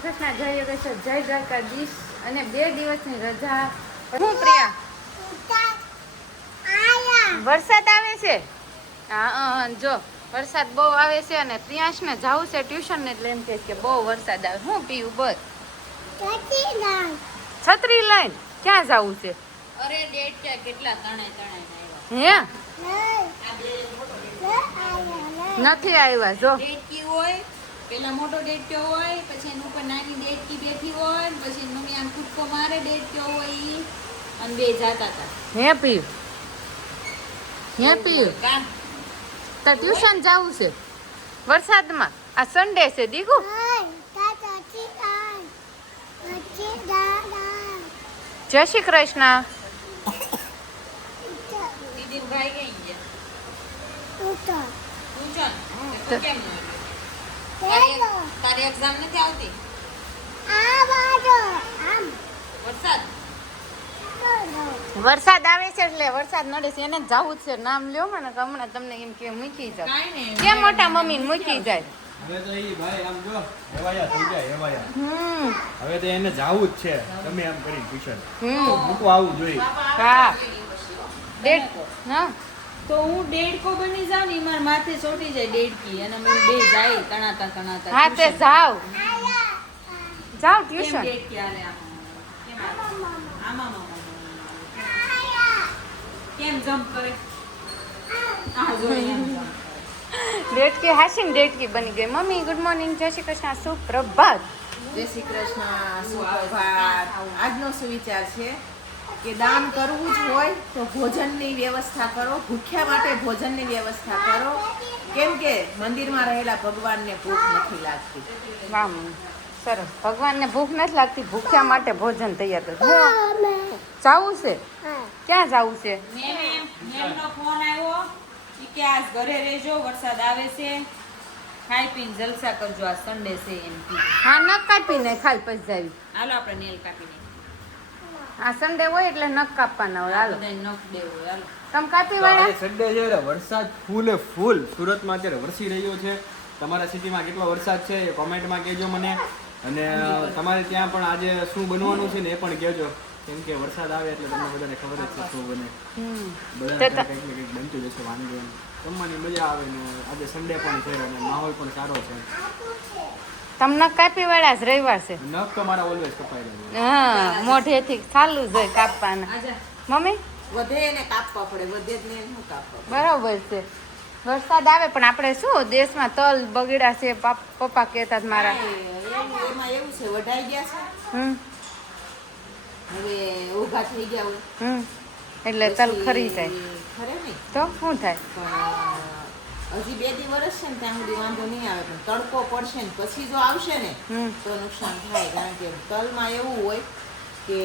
શ્રી કૃષ્ણ, જય યોગેશ્વર, જય દ્વારકાધીશ. અને 2 દિવસની રજા. હું પ્રિયા, વરસાદ આવે છે. હા જો વરસાદ બહુ આવે છે અને પ્રિયાંશને જવું છે ટ્યુશન ને, એટલે એમ કહે કે બહુ વરસાદ આવે. હું પીવું બસ છત્રી લઈને ક્યાં જવું છે? અરે ડેટ કેટલા તણે હે નથી આવ્યા. જો ડેટકી હોય, પેલા મોટો ડેટક્યો હોય, પછી એની ઉપર નાની ડેટકી બેઠી હોય, પછી મમ્મી આમ કૂદકો મારે ડેટક્યો હોય ઈ, અને બે જાતા હતા. હે પીવું તાર ટ્યુશન જવું છે વરસાદમાં? આ સન્ડે છે દીકુ. જય શ્રી કૃષ્ણ. દીદી ભાઈ ગઈ ગયા. કેમ તારી એક્ઝામ નથી આવતી? વરસાદ આવે છે એટલે વરસાદ નડે છે, એને જ જવું જ છે. નામ લ્યો મને કે હમણાં તમને એમ કે મૂકી જાવ. કેમ મોટા મમ્મી મૂકી જાય? હવે તો ઈ ભાઈ આમ જો એવાયા થઈ જાય એવાયા. હવે તો એને જાવું જ છે. તમે આમ કરી ટ્યુશન મૂકવા આવવું જોઈએ. હા ડેડ હા તો હું ડેડકો બની જાઉં ને, મારા માથે ચોટી જાય ડેડકી, અને અમે બે જાય તણાતા હા તે જાવ ટ્યુશન. ડેડકી આલે આમાં કેમ જમ્પ કરે? આ જોઈ ડેડકી હાસીને ડેડકી બની ગઈ. મમ્મી ગુડ મોર્નિંગ, જય શ્રી કૃષ્ણ, સુપ્રભાત. જય શ્રી કૃષ્ણ, સુપ્રભાત. આજનો સુવિચાર છે કે દાન કરવું જ હોય તો ભોજનની વ્યવસ્થા કરો, ભૂખ્યા માટે ભોજનની વ્યવસ્થા કરો, કેમ કે મંદિરમાં રહેલા ભગવાનને ભૂખ નથી લાગતી. વાહ મમ્મી સરસ. ભગવાનને ભૂખ નથી લાગતી, ભૂખ્યા માટે ભોજન તૈયાર કરો. જાવું છે? ક્યાં જાવું છે? મેમનો ફોન આવ્યો કે આજ ઘરે રહેજો, વરસાદ આવે છે, ખાઈ પીને જલસા કરજો, આ સન્ડે છે એમ કે. હા નખ કાપીને ખાલી પછી જાવી. હાલો આપણે નેલ કાપીને. આ સન્ડે હોય એટલે નખ કાપવાના હોય. હાલો બધાય નખ દેવો હોય. હાલો તમે કાપી વાળા? સન્ડે છે એટલે વરસાદ ફૂલે ફૂલ સુરતમાં અત્યારે વરસી રહ્યો છે. તમારા સિટીમાં કેટલો વરસાદ છે એ કોમેન્ટમાં કહેજો મને, અને તમારે ત્યાં પણ આજે શું બનવાનું છે ને એ પણ કહેજો, કેમ કે વરસાદ આવે એટલે તમને બધાને ખબર જ છે શું બને. બધાને કંઈક ને કંઈક બનતું જશે વાનગી, જમવાની મજા આવે ને આજે સન્ડે પણ છે અને માહોલ પણ સારો છે. તમે નખ કાપી વાળા જ રવિવાર છે? નખ તો મારા ઓલવેઝ કપાઈ રહ્યો. હા મોઢેથી ચાલુ જ હોય કાપવાના. મમ્મી વધે એને કાપવા પડે, વધે જ ને શું કાપવા? બરોબર છે. વરસાદ આવે પણ આપણે શું દેશમાં તલ બગડ્યા છે. પપ્પા કહેતા મારા. એમાં એવું છે, વઢાઈ ગયા છે, હવે ઊભા થઈ ગયા હોય એટલે તલ ખરી જાય. ખરે નહીં તો શું થાય? પણ હજી 2 વર્ષ છે ને ત્યાં સુધી વાંધો નહીં આવે, પણ તડકો પડશે ને પછી જો આવશે ને તો નુકસાન થાય. કારણ કે તલમાં એવું હોય કે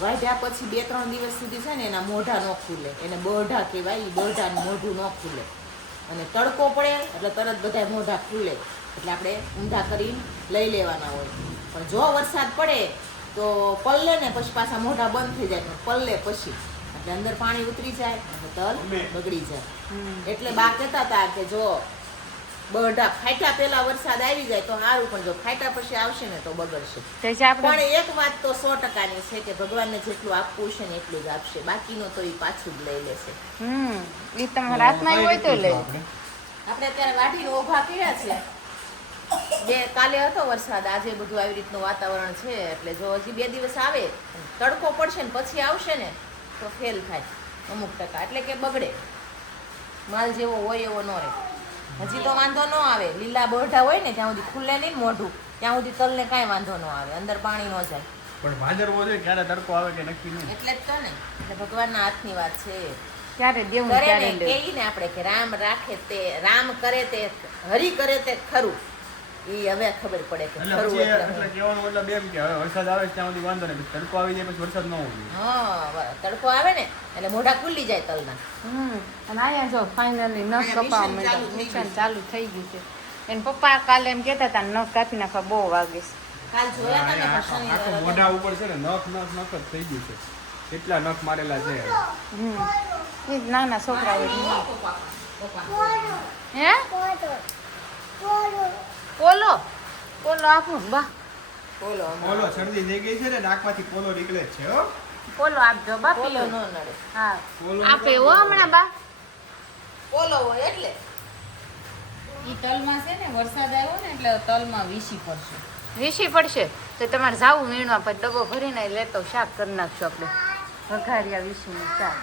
વાઢ્યા પછી 2-3 દિવસ સુધી છે ને એના મોઢા ન ખુલે, એને બઢા કહેવાય. બઢાનું મોઢું ન ખુલે, અને તડકો પડે એટલે તરત બધા મોઢા ખુલે, એટલે આપણે ઊંધા કરીને લઈ લેવાના હોય. પણ જો વરસાદ પડે તો પલ્લે ને પછી પાછા મોઢા બંધ થઈ જાય, પલ્લે પછી એટલે અંદર પાણી ઉતરી જાય અને તલ બગડી જાય. એટલે બા કહેતા હતા કે જો બઢા ફાટ્યા પેલા વરસાદ આવી જાય તો સારું, પણ જો ફાટ્યા પછી આવશે ને તો બગડશે. પણ એક વાત તો 100%ની છે કે ભગવાનને જેટલું આપવું છે ને એટલું જ આપશે, બાકીનો તો એ પાછું જ લઈ લેશે. એ તમારા હાથમાં હોય તો લઈ. આપણે અત્યારે વાઢીને ઊભા કર્યા છે. કાલે હતો વરસાદ, આજે બધું આવી રીતનું વાતાવરણ છે, એટલે જો હજી 2 દિવસ આવે, તડકો પડશે ને પછી આવશે ને તો ફેલ થાય અમુક ટકા, એટલે કે બગડે. માલ જેવો હોય એવો ન રહે. હજી તો વાંધો ન આવે, લીલા બઢા હોય ને ત્યાં સુધી ખુલ્લે નહીં મોઢું, ત્યાં સુધી તલને કાંઈ વાંધો ન આવે, અંદર પાણી ન જાય. પણ ભાદરવો છે ક્યારે તડકો આવે કે નક્કી નહીં. એટલે જ તો ને, એટલે ભગવાનના હાથની વાત છે. ક્યારે દેવું કરે ક્યારે ને લેવું. કહીને આપણે કે રામ રાખે તે, રામ કરે તે, હરિ કરે તે ખરું. એ હવે ખબર પડે કે એટલે ખરું પછી એટલે એટલે કહેવાનો મતલબ એમ કે હવે વરસાદ આવે ત્યાં સુધી વાંધો નહીં, તડકો આવી જાય પછી વરસાદ ન હોવો જોઈએ. હા તડકો આવે ને એટલે મોઢા ખુલ્લી જાય તલના. અને આયા જો ફાઇનલી નખ કપાવા માંડ્યા. મિશન મિશન ચાલુ થઈ ગયું છે. એને પપ્પા કાલે એમ કહેતા હતા નખ કાપી નાખવા બહુ વાગે છે. કાલ જોયા હતા ને આખા શનિવાર મોઢા ઉપર છે ને નખ જ થઈ ગયું છે. કેટલા નખ મારેલા છે. એ નાના છોકરા હોય. હે પોલો પોલો આપો બા પોલો પોલો શરદી થઈ ગઈ છે ને નાકમાંથી પોલો નીકળે જ છે હો પોલો આપજો બા પોલો પીવો. નો નડે. હા પોલો આપે હો હમણાં બા. પોલો હોય એટલે ઈ તલમાં છે ને વરસાદ આવ્યો ને એટલે તલમાં વીસી પડશે. વીસી પડશે તો તમારે જાવું વીણવા પછી ડબ્બો ભરીને લેતો શાક કરી નાખશું આપણે વઘારિયા વીસીનું શાક.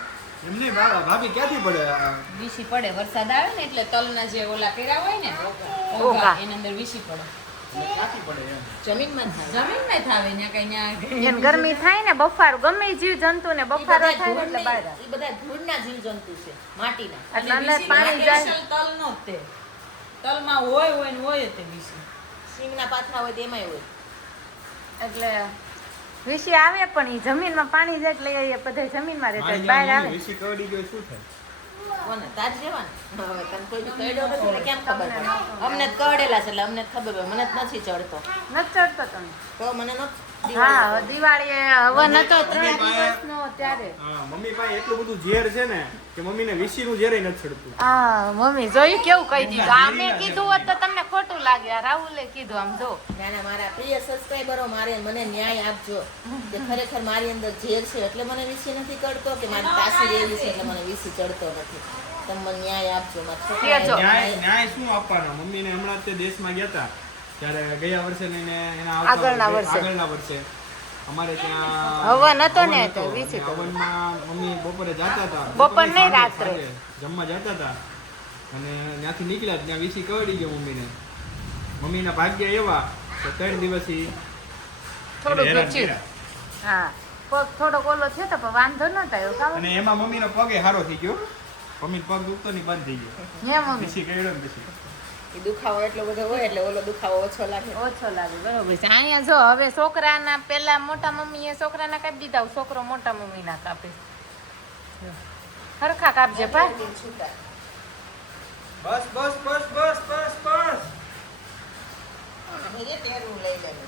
એમને ભાભી ક્યાંથી પડે આ? વીસી પડે વરસાદ આવે ને એટલે તલના જે ઓલા કર્યા હોય ને ઓગા. ઓગા, એની અંદર વીસી પડે. ક્યાંથી પડે એમ જમીનમાં થાય. જમીનમાં થાવે ને કઈ ન્યા એને ગરમી થાય ને બફારો ગમે ઈ જીવ જંતુ ને બફારો થાય ને એટલે બહાર આવે. ઈ બધા ધૂળના જીવજંતુ છે માટીના. એટલે અંદર વીસીમાં પાણી જાય. special તલનો જ તે. તલમાં હોય ને હોય જ તે વીસી. સિંગના પાથરા હોય તેમાંય હોય. એટલે વીસી આવે પણ ઈ જમીનમાં પાણી જાય એટલે એ બધા જમીનમાં રહેતા હોય, બહાર આવે. વિસી કવડી ગયો શું થાય કોને તાજ રહેવાનું? હવે તને કોઈ દી કહેડ્યો નથી એટલે કેમ ખબર પડે? અમને જ કહેડેલા છે એટલે અમને જ ખબર પડે. મને જ નથી ચડતો. નથી ચડતો તમે? તો મને નથી. હા દિવાળી હવન હતો 3 દિવસનો ત્યારે. હા મમ્મી પાસે એટલું બધું ઝેર છે ને કે મમ્મીને વિસીનું ઝેર નથી ચડતું હા મમ્મી જોયું કેવું કહી દીધું. આ મેં કીધું હોત તો તમને ખોટું લાગે. આ રાહુલે કીધું આમ જો. નાના મારા પ્રિય સબસ્ક્રાઇબરો મારે મને ન્યાય આપજો કે ખરેખર મારી અંદર ઝેર છે એટલે મને વીસી નથી ચડતો કે મારી તાસીર એવી છે એટલે મને વીસી ચડતો નથી. તમે મને ન્યાય આપજો. મારા છોકરાએ કહેજો. ન્યાય શું આપવાનો મમ્મીને હમણાં જ તે દેશમાં ગયા હતા ત્યારે ગયા વર્ષે ને એના આગળના વર્ષે. આગળના વર્ષે અમારે ત્યાં હવન હતો ને હવન તો હતો. વીસી તો. હવનમાં મમ્મી બપોરે જતા હતા બપોર નહીં, સાંજે રાત્રે. જમવા જતા હતા અને ત્યાંથી નીકળ્યા ત્યાં વીસી કવડી ગયો મમ્મીને. મમ્મીના ભાગ્ય એવા કે 3 દિવસથી થોડું હેરાન ઘચ્યું. કર્યા. હા પગ થોડો ઓલો થયો તો પણ વાંધો ન થયો ખાવ. અને એમાં મમ્મીનો પગે સારો થઈ ગયો મમ્મી પગ દુખતો નહીં બંધ થઈ ગયો હે મમ્મી વીસી કર્યો ને પછી એ દુખાવો એટલો બધો હોય એટલે ઓલો દુખાવો ઓછો લાગે. ઓછો લાગે બરોબર છે. અહીંયા જો હવે છોકરાના પેલા મોટા મમ્મીએ છોકરાના કાપી દીધા છોકરો મોટા મમ્મીના કાપે. હરખા કાપજે પા. છૂટા. બસ બસ બસ બસ બસ બસ અહીં જે ટેરવું લઈ લેવું.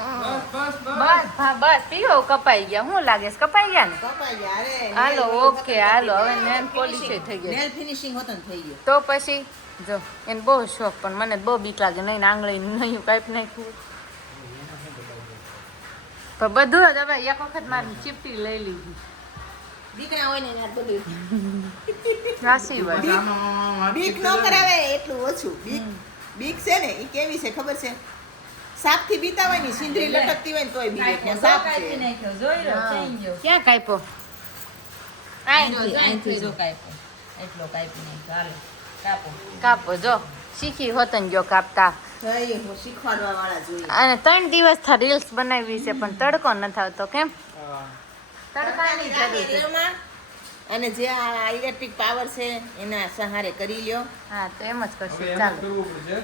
બસ બસ બસ હા બસ પીવો કપાઈ ગયા. શું લાગે છે કપાઈ ગયા ને? કપાઈ ગયા. અરે, હાલો nail ઓકે હાલો હવે નેલ પોલિશ finishing. થઈ ગઈ. nail finishing હોતો ને થઈ ગયું. તો પછી જો એને બહુ શોખ પણ મને બહુ બીક લાગે નહીં આંગળી નહીં કાપી નાખ્યું પણ બધું જ હવે એક વખત મારી ચીપટી લઈ લીધી. દીકરા હોય ને એને આ બધું સાચી વાત. બીક ન કરાવે એટલું ઓછું. બીક છે ને એ કેવી છે ખબર છે? સાપથી બીતા હોય ને સિંદરી લટકતી હોય ને તોય બીક કે સાપ કાપી છે. નાખ્યો. જોઈ રહ્યો હા. થઈ ગયો. ક્યાં કાપ્યો? અહીંથી અહીંથી જો કાપ્યો. એટલો કાપી નાખ્યો. હાલો કાપો. કાપો જો શીખી હોતન ગયો કાપતા. જઈ હું શીખવાડવા વાળા જોઈએ. અને 3 દિવસ થા રીલ્સ બનાવી છે પણ તડકો ન આવતો કેમ? તડકાની જરૂર છે. એમાં અને જે આ ઇલેક્ટ્રિક પાવર છે એના સહારે કરી લ્યો. હા તો એમ જ હવે કરશું એમ જ ચાલો. કરવું પડશે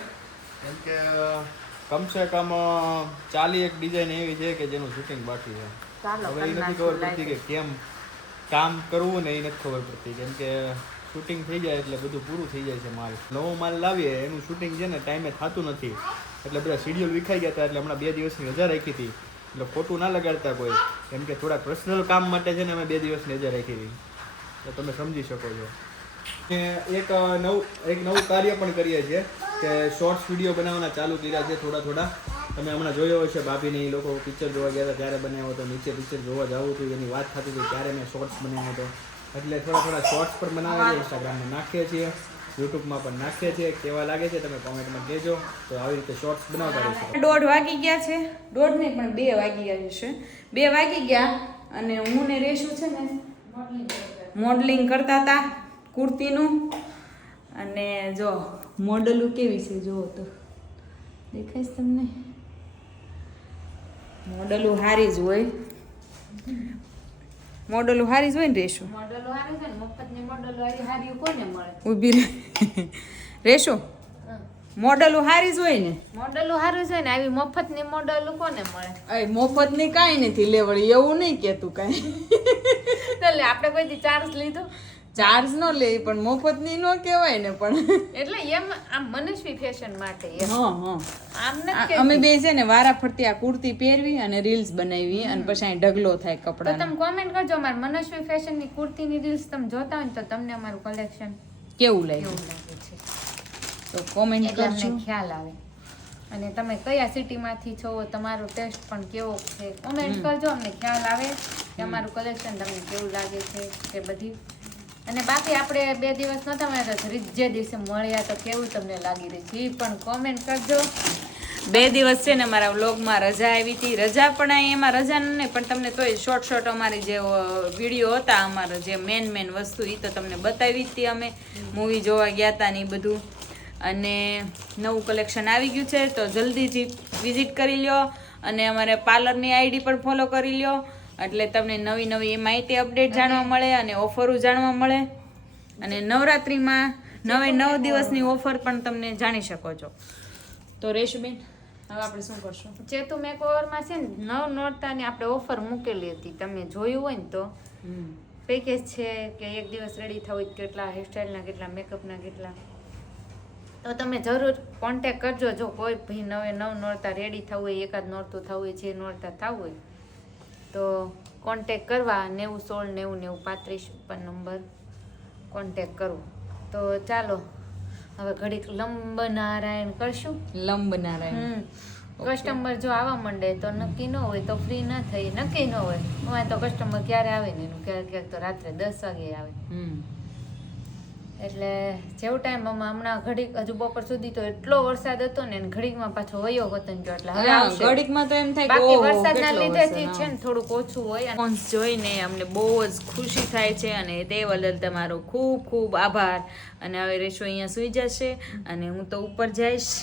કેમ કે કમસે કમ 41 ડિઝાઇન એવી છે કે જેનું શૂટિંગ બાકી છે ચાલો હવે એ કરી નથી ખબર નાખશું પડતી કે live. કેમ કામ કરવું ને એ નથી ખબર પડતી કેમ કે શૂટિંગ થઈ જાય એટલે બધું પૂરું થઈ જાય છે માલ નવો માલ લાવીએ એનું શૂટિંગ છે ને ટાઈમે થતું નથી એટલે બધા શિડ્યુલ વિખાઈ ગયા હતા એટલે હમણાં 2 દિવસની રજા રાખી હતી એટલે ખોટું ના લગાડતા કોઈ કેમ કે થોડા પર્સનલ કામ માટે છે ને અમે 2 દિવસની રજા રાખી હતી તો તમે સમજી શકો છો ને એક નવું કાર્ય પણ કરીએ છીએ કે શોર્ટ્સ વિડીયો બનાવવાના ચાલુ કર્યા છે થોડા તમે હમણાં જોયો હશે ભાભીને એ લોકો પિક્ચર જોવા ગયા હતા ત્યારે બનાવ્યો હતો નીચે પિક્ચર જોવા જવું હતું એની વાત થતી હતી ત્યારે મેં શોર્ટ્સ બનાવ્યો હતો એટલે થોડા શોર્ટ્સ પણ બનાવીએ છીએ ઇન્સ્ટાગ્રામમાં નાખીએ છીએ યુટ્યુબમાં પણ નાખીએ છીએ કેવા લાગે છે તમે કોમેન્ટમાં કહેજો તો આવી રીતે શોર્ટ્સ બનાવતા રહીશું 1:30 વાગી ગયા છે. 1:30 નહીં પણ 2 વાગી ગયા છે. 2 વાગી ગયા અને હું ને રેશુ છે ને મોડલિંગ કરતા હતા કુર્તીનું અને જો મોડલું કેવી છે જુઓ તો દેખાય તમને મોડલું હારી જ હોય મોડલું હારી જ હોય ને રેશુ મોડલો હારું છે ને મફતની મોડલો હારી કોને મળે? ઊભી રહે રેશુ મોડલું હારી જ હોય ને મોડલો હારું છે ને આવી મફતની મોડલો કોને મળે? અય મફતની કાંઈ નથી લેવડી એવું નહીં કહેતું કાંઈ એટલે આપણે કોઈ દી ચાર્જ લીધો ચાર્જ ન લે પણ મફતની ન કહેવાય ને પણ એટલે એમ આમ મનસ્વી ફેશન માટે એમ. હા આમ નથી અમે કહેતી. બે છે ને વારા ફરતી આ કુર્તી પહેરવી અને રીલ્સ બનાવી અને પછી અહીં ઢગલો થાય તો કપડાનો તમે કોમેન્ટ કરજો મારી મનસ્વી ફેશનની કુર્તીની રીલ્સ તમે જોતા હોય ને તો તમને અમારું કલેક્શન કેવું લાગ્યું કેવું લાગે છે તો કોમેન્ટ એટલે કરજો અમને ખ્યાલ આવે. અને તમે કયા સિટીમાંથી છો, તમારો ટેસ્ટ પણ કેવો છે કોમેન્ટ કરજો, અમને ખ્યાલ આવે કે અમારું કલેક્શન તમને કેવું લાગે છે તે બધી. અને બાકી આપણે 2 દિવસ નહોતા મળ્યા તો જે દિવસે મળ્યા તો કેવું તમને લાગી રહ્યું છે એ પણ કોમેન્ટ કરજો. 2 દિવસ છે ને મારા વ્લોગમાં રજા આવી હતી. રજા પણ એમાં રજા નહીં પણ તમને તોય શોર્ટ અમારી જે વિડીયો હતા અમારા જે મેન વસ્તુ એ તો તમને બતાવી હતી. અમે મૂવી જોવા ગયા હતા ને એ બધું. અને નવું કલેક્શન આવી ગયું છે તો જલ્દીથી વિઝિટ કરી લ્યો અને અમારે પાર્લરની આઈડી પણ ફોલો કરી લ્યો એટલે તમને નવી એ માહિતી અપડેટ જાણવા મળે અને ઓફરો જાણવા મળે. અને નવરાત્રિમાં 9 દિવસની ઓફર પણ તમને જાણી શકો છો. તો રેશુબેન હવે આપણે શું કરશું? ચેતુ મેકઓવરમાં છે ને 9 નોરતાની આપણે ઓફર મૂકેલી હતી, તમે જોયું હોય ને તો પેકેજ છે કે એક દિવસ રેડી થવું હોય કેટલા, હેરસ્ટાઈલના કેટલા, મેકઅપના કેટલા. તો તમે જરૂર કોન્ટેક કરજો જો કોઈ ભાઈ 9 નોરતા રેડી થવું હોય, એકાદ નોરતું થવું હોય, જે નોરતા થવું હોય તો કોન્ટેક કરવા 90 16 90 35 પર નંબર કોન્ટેક કરવો. તો ચાલો હવે ઘડીક લંબ નારાયણ કરશું. લંબ નારાયણ કસ્ટમર જો આવવા માંડે તો નક્કી ન હોય તો ફ્રી ના થઈ, નક્કી ન હોય અમારે તો કસ્ટમર ક્યારે આવે ને એનું ક્યારેક તો રાત્રે 10 વાગે આવે. એટલે જેવું ટાઈમ હમણાં ઘડીક હજુ બપોર સુધી તો એટલો વરસાદ હતો ને ઘડીકમાં પાછો વયો વતન ગયો એટલે હવે આવશે. ઘડીકમાં તો એમ થાય કે બાકી ઓહો, વરસાદના કેટલો લીધેથી વરસાદ, છે ને થોડુંક ઓછું હોય. રિસ્પોન્સ જોઈને અમને બહુ જ ખુશી થાય છે અને તે બદલ તમારો ખૂબ ખૂબ આભાર. અને હવે રેશો અહીંયા સુઈ જશે અને હું તો ઉપર જઈશ.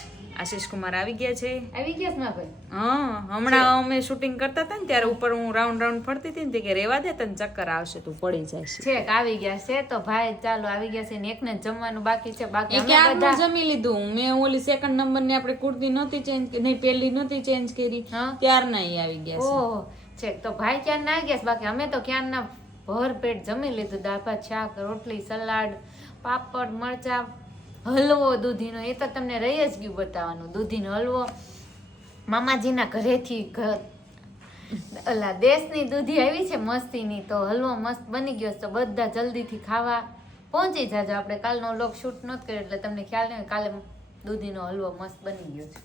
આશીષ કુમાર આવી ગયા છે. આવી ગયા માં ભાઈ? હા, હમણાં અમે શૂટિંગ કરતા હતા ને ત્યારે ઉપર હું રાઉન્ડ ફરતી હતી ને કે રેવા દે તને ચક્કર આવશે તું પડી જઈશ. છેક આવી ગયા છે તો ભાઈ ચાલો આવી ગયા છે ને એકને જમવાનું બાકી છે. બાકી એ અમે ક્યારનું બધા જમી લીધું. મેં ઓલી સેકન્ડ નંબર ની આપણે કુર્તી નહોતી ચેન્જ નહીં, પહેલી નહોતી ચેન્જ કરી હા. ત્યારના એ આવી ગયા છે. ઓહો છેક તો ભાઈ ક્યાં ના ગયા છે. બાકી અમે તો ક્યારના ભર પેટ જમી લીધું. દાળ ભાત, શાક, રોટલી, સલાડ, પાપડ, મરચા, હલવો દૂધીનો. એ તો તમને રહી જ ગયું બતાવવાનું. દૂધીનો હલવો મામાજીના ઘરેથી ઓલા દેશની દૂધી આવી છે મસ્તીની, તો હલવો મસ્ત બની ગયો. તો બધા જલ્દીથી ખાવા પહોંચી જાજો. આપણે કાલનો વ્લોગ શૂટ નહોતો કર્યો એટલે તમને ખ્યાલ નહીં. કાલે દૂધીનો હલવો મસ્ત બની ગયો છે.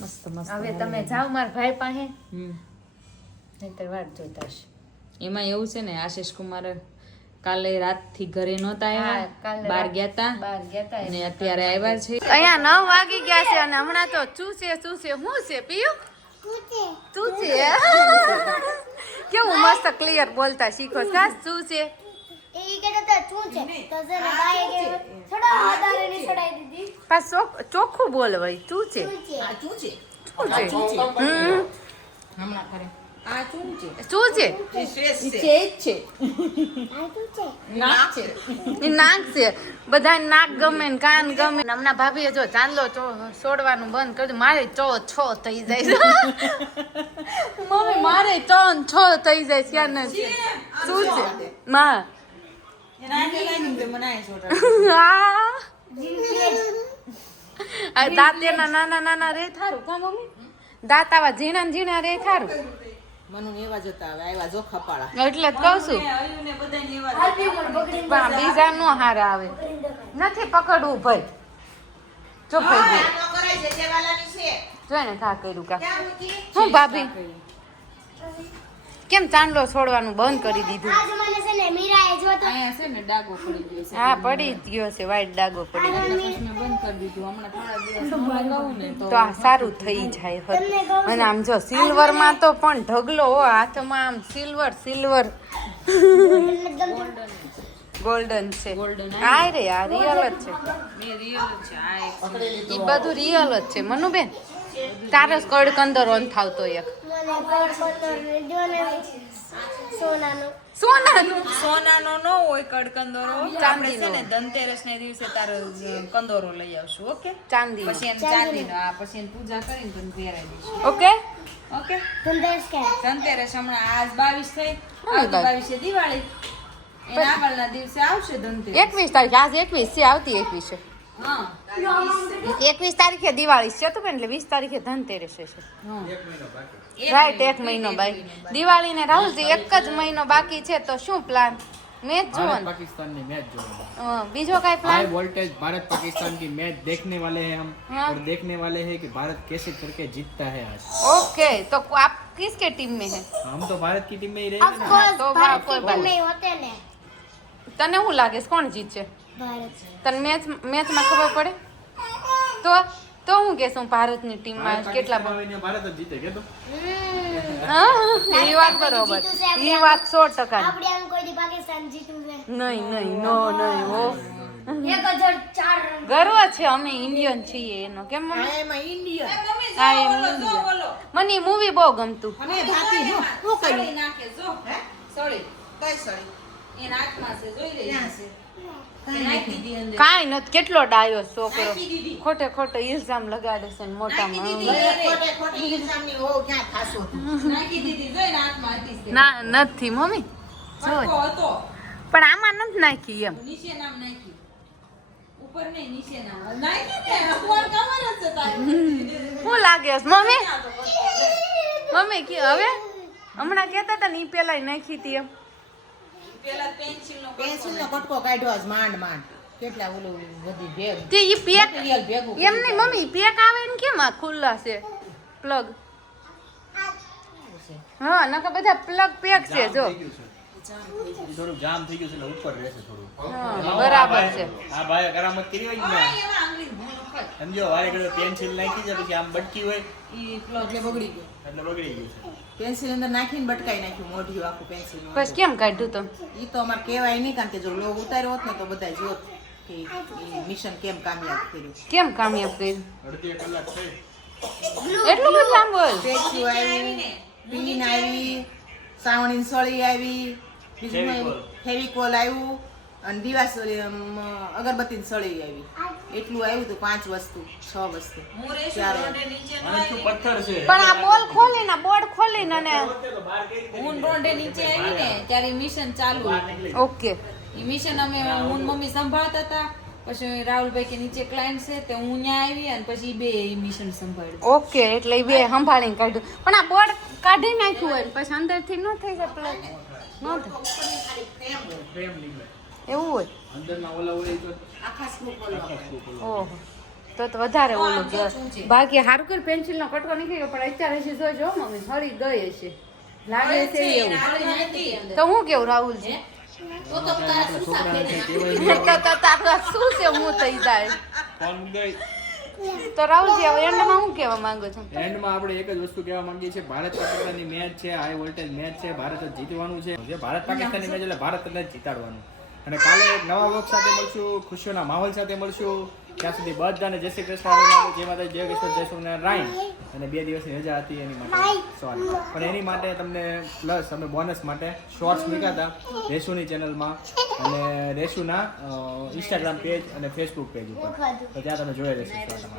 મસ્ત મસ્ત. હવે તમે જાઓ મારા ભાઈ પાસે, હમ. નહીંતર વાટ જોતા હશે. એમાં એવું છે ને આશીષ કુમાર કાલે રાતથી ઘરે નહોતા હા, આવ્યા, કાલે બહાર રાત- ગયા તા બહાર ગયા તા અને અત્યારે આવ્યા છે. અહીંયા 9 વાગી ગયા છે અને હમણાં તો શું છે શું છે પીયું શું છે કેવું મસ્ત ક્લિયર બોલતા શીખો સાસ. શું છે પાછ ચોખ્ખું બોલ ભાઈ. શું છે આ શું છે? શું છે હમણાં ખરે આ શું છે? શું છે એ શ્રેષ્ઠ છે. છે જ છે. નાક છે. એ નાક છે. બધા નાક ગમે ને કાન ગમે ને. હમણાં ભાભીએ જો ચાંદલો છોડવાનું બંધ કરી દીધું. મારે છો થઈ જાય મમ્મી મારે 6 થઈ જાય ક્યાં નથી. શું છે માં એના આટલે લાઈન દે મને આ છોટા. આ દાંત એના નાના રે થારું કા મમ્મી? દાંત આવા ઝીણા રે થારું. મનુ ને એવા જતા આવે આવ્યા જો ખપાળા. એટલે જ કહું છું આયુને બધાને એવા પણ બીજા નો હારા આવે. નથી પકડવું ભાઈ. જો ભાઈ આ નો કરાય છે જેવાલાની છે. જો ને થા કર્યું કા. ક્યાં મૂકી? હું ભાભી કેમ ચાંદલો છોડવાનું બંધ કરી દીધું? અહીંયા છે ને ડાગો પડી ગયો છે. હા પડી જ ગયો છે, વાઈટ ડાગો પડી ગયો. એટલે પછી મેં બંધ કરી દીધું. હમણાં થોડા દિવસ લગાવું ને તો તો આ સારું થઈ જાય હતું. અને આમ જો સિલ્વર માં તો પણ ઢગલો હો હાથમાં આમ સિલ્વર ગોલ્ડન છે. Golden. આ રે આ રિયલ જ છે. મેં રિયલ જ છે આ એક. એ બધું રિયલ જ છે મનુબેન. તારો જ કડકંદર ઓન થાવતો એક સોનાનું. સોનાનો નો હોય કડકંદોરો. આપણે ચાંદીનો. છે ને ધનતેરસ ને દિવસે તારો કંદોરો લઈ આવશું. ઓકે, ચાંદી પછી એને ચાંદીનો આ પછી એને પૂજા કરીને તને પહેરાવી દઈશું. ઓકે. ઓકે, ધનતેરસ હમણાં આજ 22 થઈ, હા, આવતી 22 દિવાળી. એના આગળના દિવસે આવશે ધનતેરસ. 21 તારીખ આજ 21 છે, આવતી 21 છે. હા 21 તારીખે દિવાળી છે તો એટલે 20 તારીખે ધનતેરસ છે. હા. રાઈટ, 1 મહિનો બાકી. દિવાળી ને રાહુલજી 1 જ મહિનો બાકી છે તો શું પ્લાન? મેચ भारत જોવાનું पाकिस्तान की मैच जो બીજો કાંઈ high plan voltage Bharat Pakistan की मैच देखने वाले हैं हम हाँ। और देखने वाले हैं कि भारत कैसे करके जीतता है आज। ओके तो आप किसके टीम में है हम तो भारत की टीम में ही रहेंगे ना। ऑफकोर्स तो भारत कोई की बात टीम में ही होते ने તને શું લાગે છે કોણ જીતશે भारत તને મેચમાં ખબર પડે તો હું કહેશું ભારતની ટીમમાં भारत કેટલા पाकिस्तान में भारत જ જીતે કે તો એ વાત બરોબર એ વાત 100% આપણે એમ કોઈ દી પાકિસ્તાન જીત્યું છે નહીં નહીં નો નહીં હો 1004 રન ગર્વ છે અમે ઇન્ડિયન છીએ એનો કેમ મમ્મી આ એમાં ઇન્ડિયન હા એમ Indian. મને મૂવી બહુ ગમતું અને ભાતી હું કર્યું નાખે જો સળી કઈ સળી એના હાથમાં છે જોઈ લે ક્યાં છે નાખી દીધી અંદર કાંઈ નથી કેટલો ડાયો છોકરો નાખી દીધી. ખોટે ખોટો ઇલ્ઝામ લગાડે છે ને મોટામાં ખોટે ખોટી ઇલ્ઝામની હોવ ક્યાં ખાસો નાખી દીધી જોઈ ને હાથમાં હતી જ તે. ના નથી મમ્મી જોઈ. ફટકો હતો પણ આમાં નથી નાખી એમ નીચે નામ નાખ્યું ઉપર નહીં નીચે નામ નાખી ને ફોન કવર જ છે તારી શું લાગે છે મમ્મી મમ્મી કે હવે હમણાં કહેતા હતા ને ઈ પેલા નાખી હતી એમ પેલા પેન્સિલ નો પેન્સિલનો કટકો કાઢ્યો આજ માંડ માંડ કેટલા ઓલું બધી ભેગ તે ઈ પેક મટીરિયલ ભેગું એમ નહીં મમ્મી પેક આવે ને કેમ આ ખુલ્લા છે પ્લગ હા નકર બધા પ્લગ પેક છે જો થોડું જામ થઈ ગયું છે એટલે ઉપર રહેશે થોડું હા બરાબર છે આ ભાઈ કરામત કરી હોય ને એમાં આંગળી ભૂલ વખત સમજો વારે ઘડીએ પેન્સિલ નાખી છે પછી આમ બટકી હોય ઈ પ્લગ એટલે બગડી ગયું એટલે બગડી ગયું છે પેન્સિલ અંદર નાખીને બટકાઈ નાખ્યું મોઢિયું આખું પેન્સિલ પછી કેમ કાઢ્યું તો ઈ તો અમારે કહેવાય નહીં કારણ કે જો લોગ ઉતાર્યો હોત ને તો બધા જોત કે ઈ મિશન કેમ કામયાબ કર્યું કેમ કામયાબ કર્યું અડધી કલાક થઈ એટલું બધું આમ બોલ સ્ટેચ્યુ આવી પિન આવી સાવણીની સળી આવી બીજું ફેવિકોલ આવ્યું અને દીવાસ અગરબત્તીની સળી આવી એટલું આવ્યું હતું 5 વસ્તુ 6 વસ્તુ હું રેશું ચારે. રોડે નીચે નો અને શું આવી પથ્થર છે પણ આ બોલ ખોલીને બોર્ડ ખોલીને અને હું રોડે નીચે આવી ને ત્યારે મિશન ચાલુ હતું. ઓકે ઈ મિશન અમે હું ને મમ્મી સંભાળતા હતા પછી રાહુલભાઈ કે નીચે ક્લાયન્ટ છે તે હું ત્યાં આવી અને પછી બે મિશન સંભાળ્યું ઓકે એટલે ઈ બે સંભાળીને કાઢ્યું પણ આ બોર્ડ કાઢી નાખ્યું હોય ને પછી અંદરથી ન થઈ જાય પ્લગ ન થાય ફ્રેમ નીકળે એવું હોય અંદરના ઓલા હોય તો આખા સ્કૂપ ઓહો તો વધારે ઓલું કહેવાય. બાકી હારું કરી પેન્સિલનો કટકો નીકળી ગયો પણ અત્યારે હજી જોજો હો મમ્મી હળી ગઈ હશે લાગે છે એવું તો હું કેવું રાહુલજી છોકરાને કહેવાય તો તારું શું છે હું થઈ જાય કોણ ગઈ તો રાહુલજી હવે એન્ડમાં હું કહેવા માંગુ છું એન્ડમાં આપણે એક જ વસ્તુ કહેવા માંગીએ છીએ ભારત પાકિસ્તાનની મેચ છે હાઈ વોલ્ટેજ મેચ છે ભારત જ જીતવાનું છે જે ભારત પાકિસ્તાનની મેચ એટલે ભારતને જ જીતાડવાનું અને કાલે એક નવા વર્ગ સાથે મળશું ખુશીઓના માહોલ સાથે મળશું ત્યાં સુધી બધાને જય શ્રી કૃષ્ણ હરે જય માતા જય કૃષ્ણ જય સ્વામિનારાયણ અને 2 દિવસની રજા હતી એની માટે સોરી પણ એની માટે તમને પ્લસ અમે બોનસ માટે શોર્ટ્સ મૂક્યા હતા રેશુની ચેનલમાં અને રેશુના ઇન્સ્ટાગ્રામ પેજ અને ફેસબુક પેજ ઉપર તો ત્યાં તમે જોઈ લેશો શોર્ટ અમારા